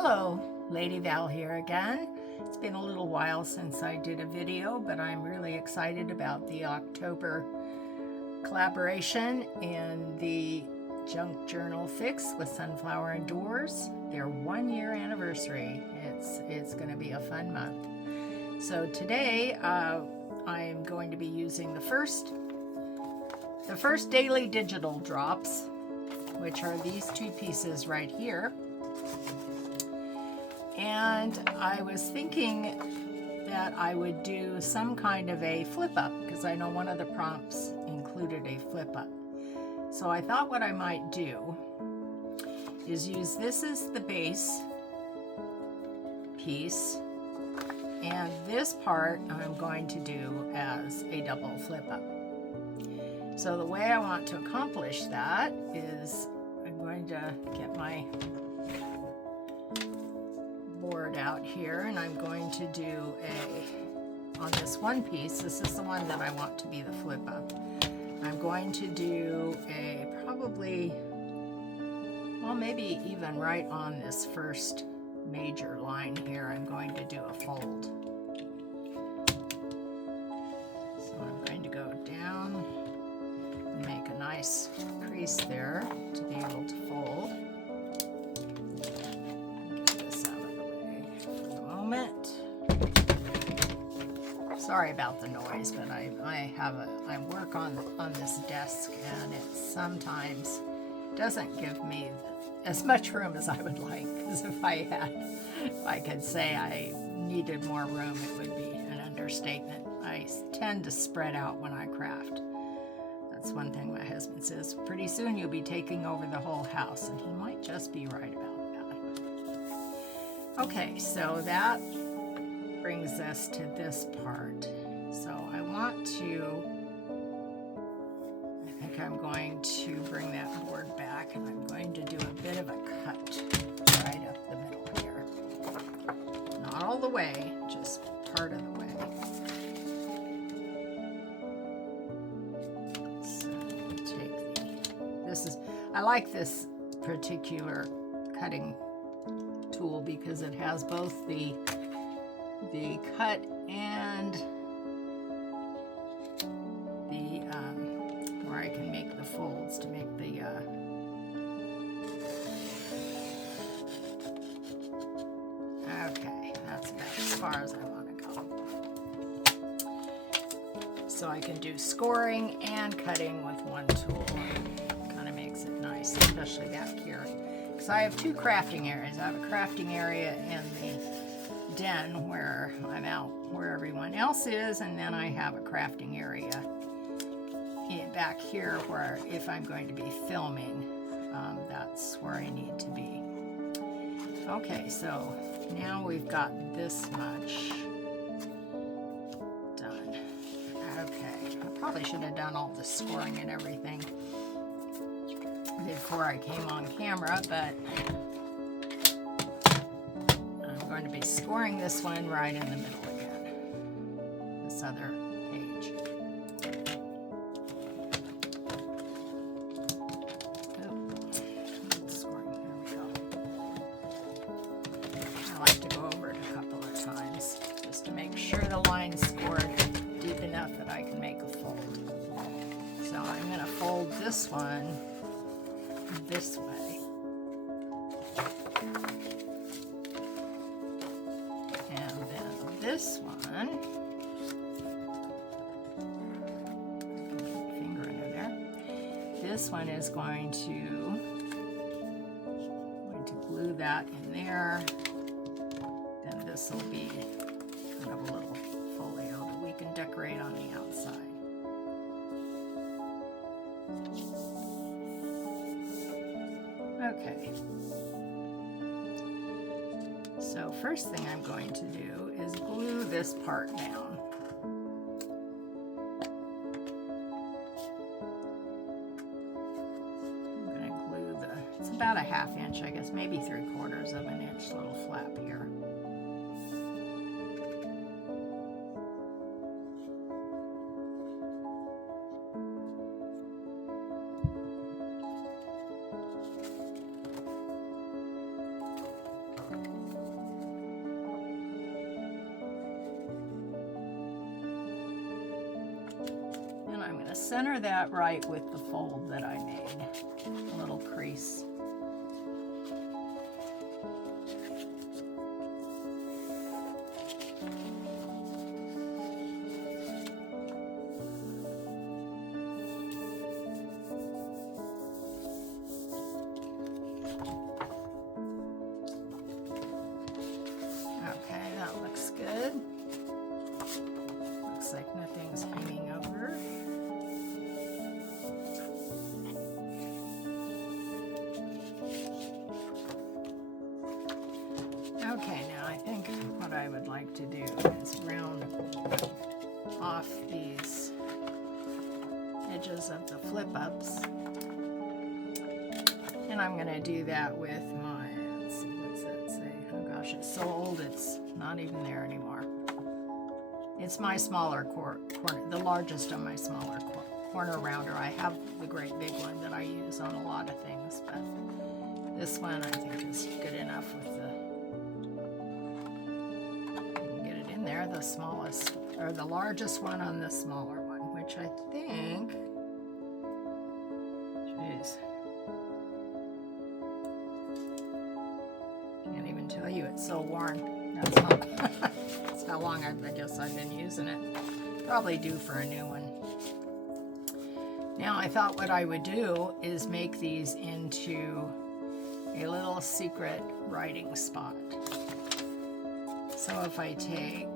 Hello, Lady Val here again. It's been a little while since I did a video, but I'm really excited about the October collaboration and the junk journal fix with Sunflower&Dors. Their 1-year anniversary. It's going to be a fun month. So today I'm going to be using the first daily digital drops, which are these two pieces right here. And I was thinking that I would do some kind of a flip up because I know one of the prompts included a flip up. So I thought what I might do is use this as the base piece, and this part I'm going to do as a double flip up. So the way I want to accomplish that is I'm going to get my board out here, and I'm going to do on this one piece, this is the one that I want to be the flip up. I'm going to do probably, well, maybe even right on this first major line here, I'm going to do a fold. So I'm going to go down and make a nice crease there to be able to fold. Sorry about the noise, but I work on this desk, and it sometimes doesn't give me as much room as I would like. Because if I could say I needed more room, it would be an understatement. I tend to spread out when I craft. That's one thing my husband says. Pretty soon you'll be taking over the whole house, and he might just be right about that. Okay, so that brings us to this part. So I think I'm going to bring that board back, and I'm going to do a bit of a cut right up the middle here. Not all the way, just part of the way. So take I like this particular cutting tool because it has both the cut and the where I can make the folds to make the okay, that's about as far as I want to go. So I can do scoring and cutting with one tool. Kind of makes it nice, especially back here, because I have two crafting areas. I have a crafting area in the den where I'm out, where everyone else is, and then I have a crafting area back here where if I'm going to be filming, that's where I need to be. Okay, so now we've got this much done. Okay, I probably should have done all the scoring and everything before I came on camera, but I'm going to be scoring this one right in the middle again, this other page. Scoring, there we go. I like to go over it a couple of times just to make sure the line's scored deep enough that I can make a fold. So I'm going to fold this one this way. This one, finger under there. This one is going to glue that in there. Then this will be kind of a little folio that we can decorate on the outside. Okay. So first thing I'm going to do is glue this part down. I'm going to glue it's about a 1/2 inch, I guess, maybe 3/4 of an inch little flap here. going to center that right with the fold that I made, a little crease. Okay, that looks good. Looks like nothing's hanging over. Okay, now I think what I would like to do is round off these edges of the flip-ups. And I'm going to do that with my, let's see, what's that say? Oh gosh, it's so old it's not even there anymore. It's my smaller corner, the largest of my smaller corner rounder. I have the great big one that I use on a lot of things, but this one I think is good enough with the, you can get it in there, the smallest, or the largest one on the smaller one, which I think, jeez. Can't even tell you, it's so worn. That's how long I guess I've been using it. Probably due for a new one. Now I thought what I would do is make these into a little secret writing spot. So if I take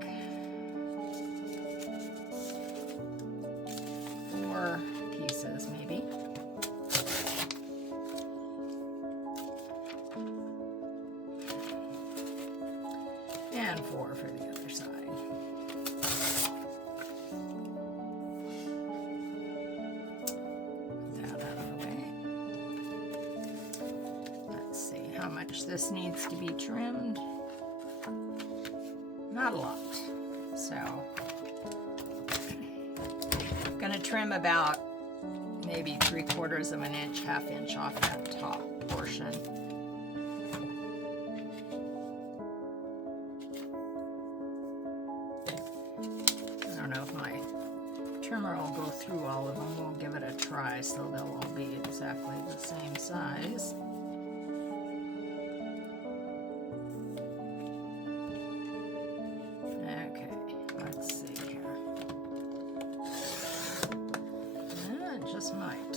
4 pieces maybe, and 4 for the other side. Put that out of the way. Let's see how much this needs to be trimmed. Not a lot. So I'm going to trim about maybe 3/4 of an inch, 1/2 inch off that top portion. I don't know if my trimmer will go through all of them. We'll give it a try so they'll all be exactly the same size. Okay, let's see here. It just might.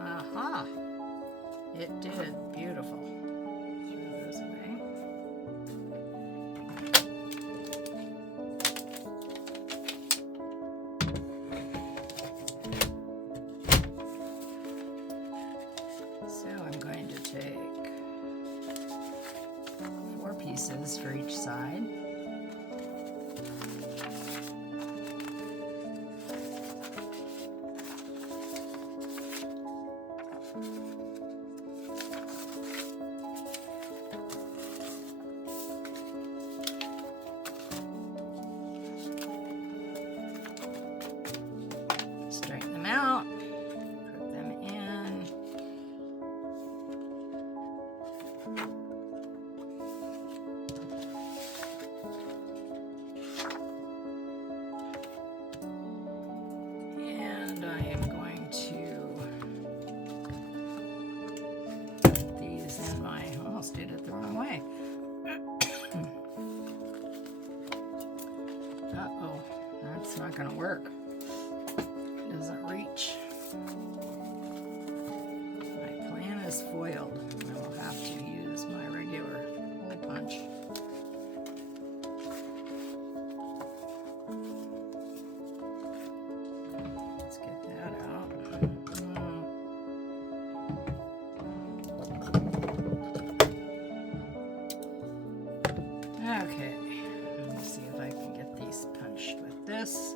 Aha! It did. Beautiful. Throw those away. So I'm going to take 4 pieces for each side. Straighten them out, put them in. And I am going to put these in my, I almost did it the wrong way. Uh-oh, that's not going to work. It doesn't reach. My plan is foiled. I will have to use my regular hole punch. Let's get that out. Okay, let me see if I can get these punched with this.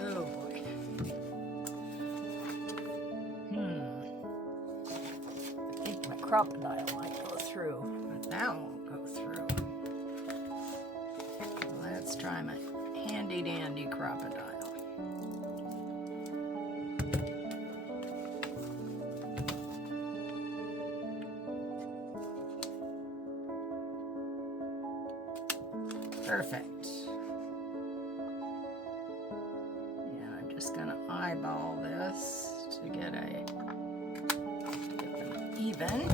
Oh boy. I think my crocodile might go through, but that won't go through. Let's try my handy dandy crocodile. Perfect. Yeah, I'm just gonna eyeball this to get them even.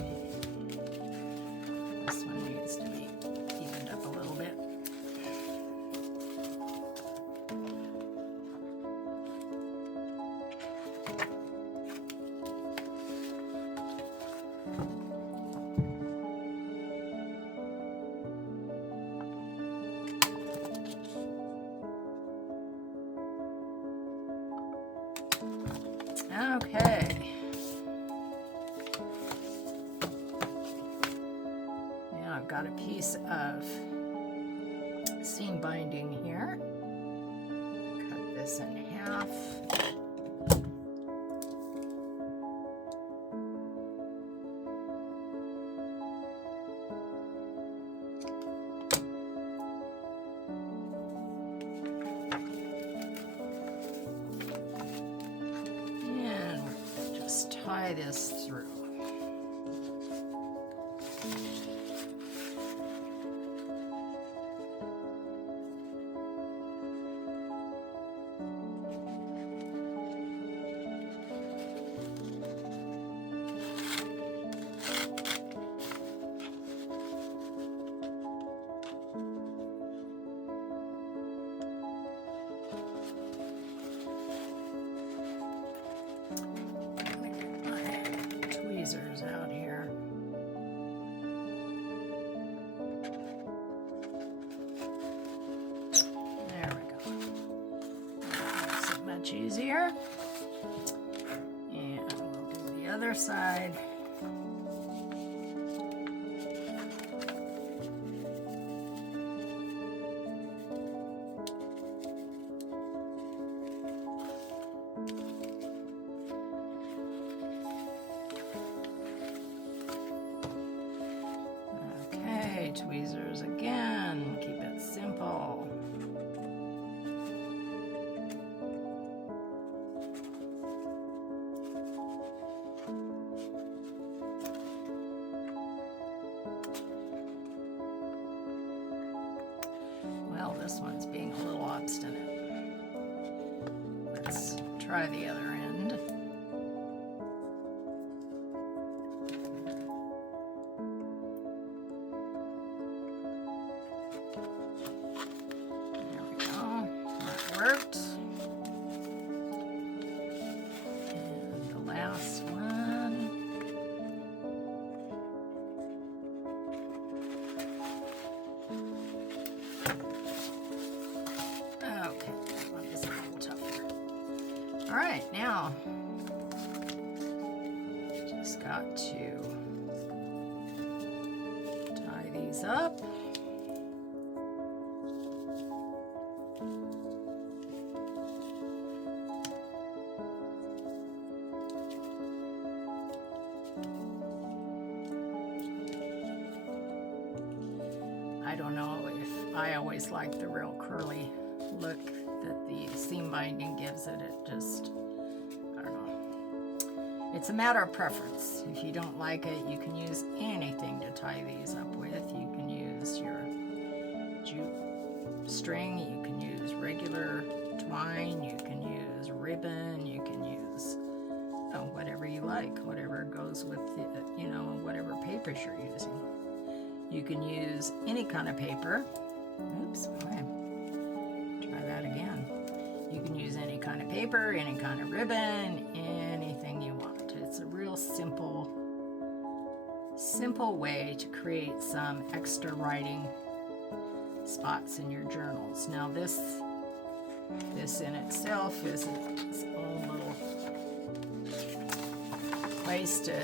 This one needs to be evened up a little bit. Okay. Now I've got a piece of seam binding here. Cut this in half. Tie this through. Out here. There we go. Makes it much easier. And we'll do the other side. Tweezers again, keep it simple. Well, this one's being a little obstinate. Let's try the other end. Worked. And the last one. Okay, that one is a little tougher. All right, now just got to tie these up. I don't know if I always like the real curly look that the seam binding gives it. It just, I don't know. It's a matter of preference. If you don't like it, you can use anything to tie these up with. You can use your jute string, you can use regular twine, you can use ribbon, you can use whatever you like, whatever goes with the, whatever papers you're using. You can use any kind of paper. Oops, try that again. You can use any kind of paper, any kind of ribbon, anything you want. It's a real simple way to create some extra writing spots in your journals. Now this in itself is its own little place to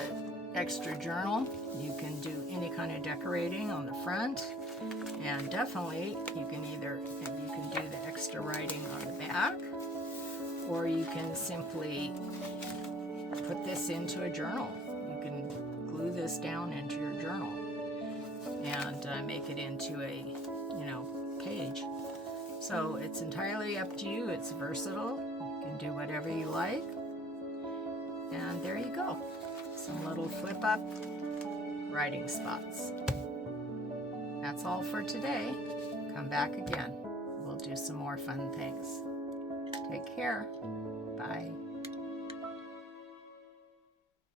extra journal. You can do any kind of decorating on the front, and definitely you can do the extra writing on the back, or you can simply put this into a journal. You can glue this down into your journal and make it into a page. So it's entirely up to you. It's versatile. You can do whatever you like, and there you go. Some little flip up writing spots. That's all for today. come back again. We'll do some more fun things. Take care. Bye.